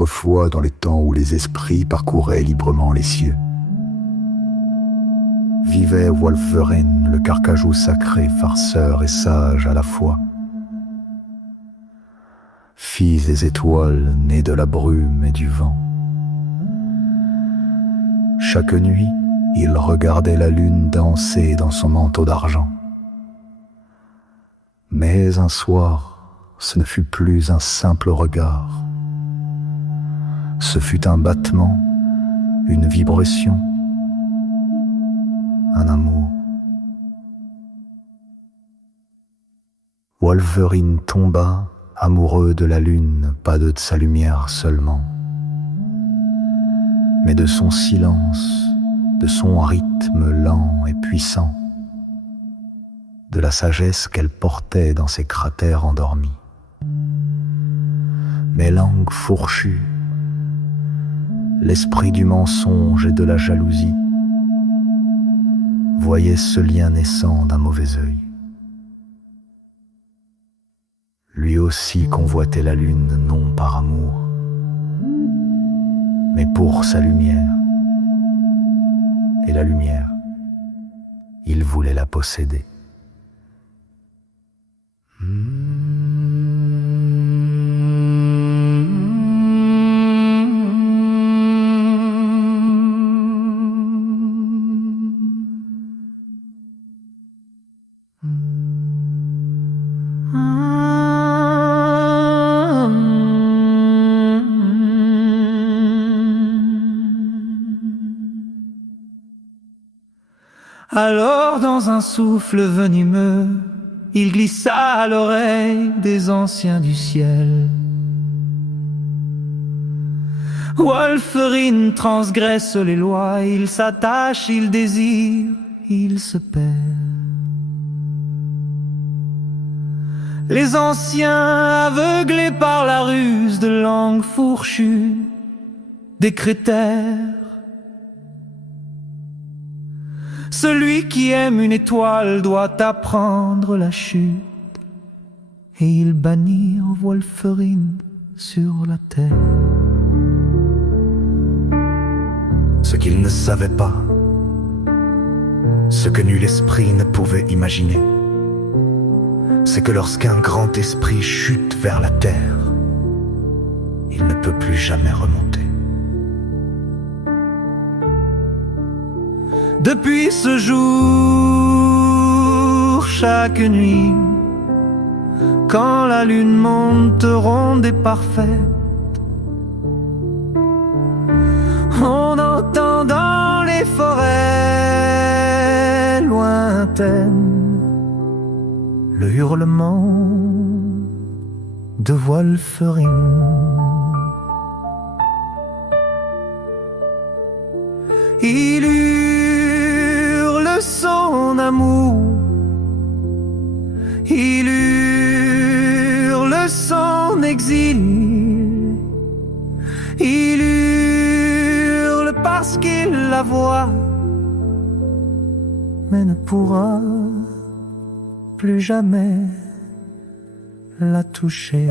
autrefois dans les temps où les esprits parcouraient librement les cieux. Vivait Wölferen, le carcajou sacré, farceur et sage à la fois. Fils des étoiles, nés de la brume et du vent. Chaque nuit, il regardait la lune danser dans son manteau d'argent. Mais un soir, ce ne fut plus un simple regard. Ce fut un battement, une vibration, un amour. Wölferen tomba, amoureux de la lune, pas de sa lumière seulement, mais de son silence, de son rythme lent et puissant, de la sagesse qu'elle portait dans ses cratères endormis. Mes langues fourchues, l'esprit du mensonge et de la jalousie, voyaient ce lien naissant d'un mauvais œil. Lui aussi convoitait la lune non par amour, mais pour sa lumière. Et la lumière, il voulait la posséder. Alors dans un souffle venimeux, il glissa à l'oreille des anciens du ciel. Wölferen transgresse les lois, il s'attache, il désire, il se perd. Les anciens, aveuglés par la ruse de langues fourchues, décrétèrent: celui qui aime une étoile doit apprendre la chute. Et ils bannirent Wölferen sur la terre. Ce qu'il ne savait pas, ce que nul esprit ne pouvait imaginer, c'est que lorsqu'un grand esprit chute vers la terre, il ne peut plus jamais remonter. Depuis ce jour, chaque nuit, quand la lune monte ronde et parfaite, on entend dans les forêts lointaines le hurlement de Wölferen. Il hurle son amour, il hurle son exil, il hurle parce qu'il la voit, mais ne pourra plus jamais la toucher.